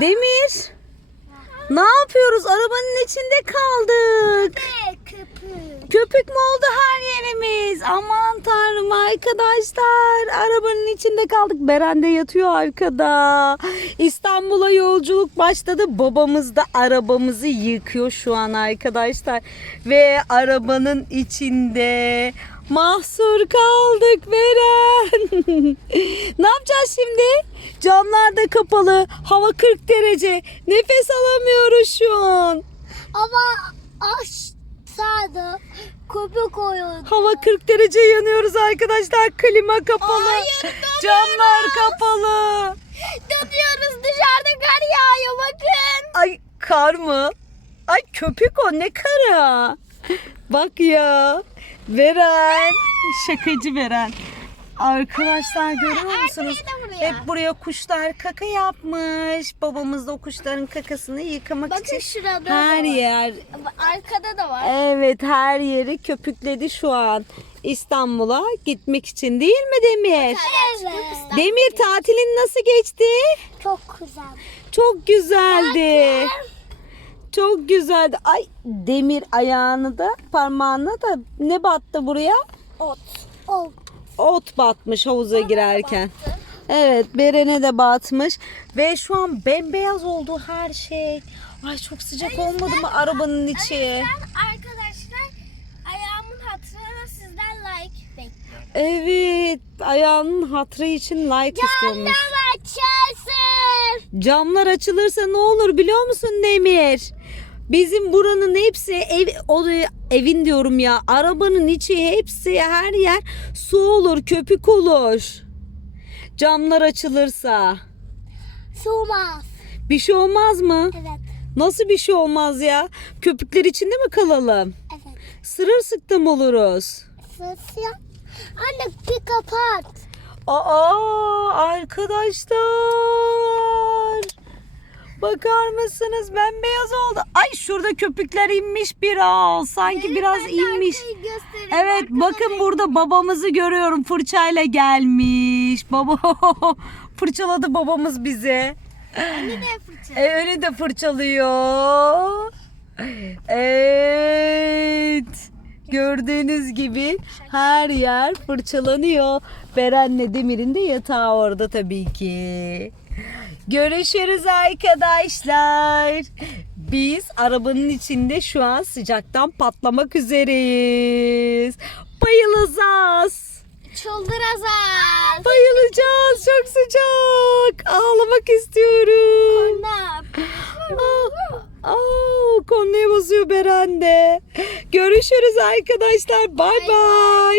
Demir. Ne yapıyoruz? Arabanın içinde kaldık. Köpük. Köpük mü oldu her yerimiz? Aman tanrım arkadaşlar. Arabanın içinde kaldık. Beren de yatıyor arkada. İstanbul'a yolculuk başladı. Babamız da arabamızı yıkıyor şu an arkadaşlar. Ve arabanın içinde mahsur kaldık Beren. ne yapacağız şimdi? Camlar da kapalı. Hava 40 derece. Nefes alamıyoruz şu an. Ama aşağıda köpük oynuyor. Hava 40 derece yanıyoruz arkadaşlar. Klima kapalı. Hayır, Camlar kapalı. Donuyoruz dışarıda kar yağıyor bakın. Ay kar mı? Ay köpük o ne kara? Bak ya. Veren. Şakacı Veren. Arkadaşlar görüyor musunuz? Hep buraya kuşlar kaka yapmış. Babamız da o kuşların kakasını yıkamak Bakın için şurada her da var. yer Arkada da var. Evet her yeri köpükledi şu an. İstanbul'a gitmek için değil mi Demir? Evet. Demir tatilin nasıl geçti? Çok güzel. Çok güzeldi. Çok güzeldi. Ay Demir ayağını da parmağına da ne battı buraya? Ot. Ot. Ot batmış havuza girerken. Evet Beren'e de batmış. Ve şu an bembeyaz oldu her şey. Ay çok sıcak olmadı mı arabanın içi? Ben arkadaşlar ayağımın hatırına sizden like bekliyorum. Evet ayağının hatrı için like istiyormuş. açarsın. Camlar açılırsa ne olur biliyor musun Demir? Bizim buranın hepsi ev o evin diyorum ya arabanın içi hepsi her yer su olur köpük olur. Camlar açılırsa Soğumaz. bir şey olmaz mı? Evet. Nasıl bir şey olmaz ya? Köpükler içinde mi kalalım? Evet. Sırılsıklam oluruz. Sosya. Anne bir kapat. Aa arkadaşlar. Bakar mısınız? Bembeyaz oldu. Ay şurada köpükler inmiş biraz. Sanki biraz inmiş. Evet bakın burada babamızı görüyorum. Fırçayla gelmiş. Baba fırçaladı babamız bize. Anne de. E, önü de fırçalıyor. Evet. Gördüğünüz gibi her yer fırçalanıyor. Beren'le Demir'in de yatağı orada tabii ki. Görüşürüz arkadaşlar. Biz arabanın içinde şu an sıcaktan patlamak üzereyiz. Bayılacağız. Çıldıracağız. Bayılacağız. Çok sıcak. Ağlamak istiyorum. Ne Aa, basıyor Beren de. Görüşürüz arkadaşlar. Bay bay.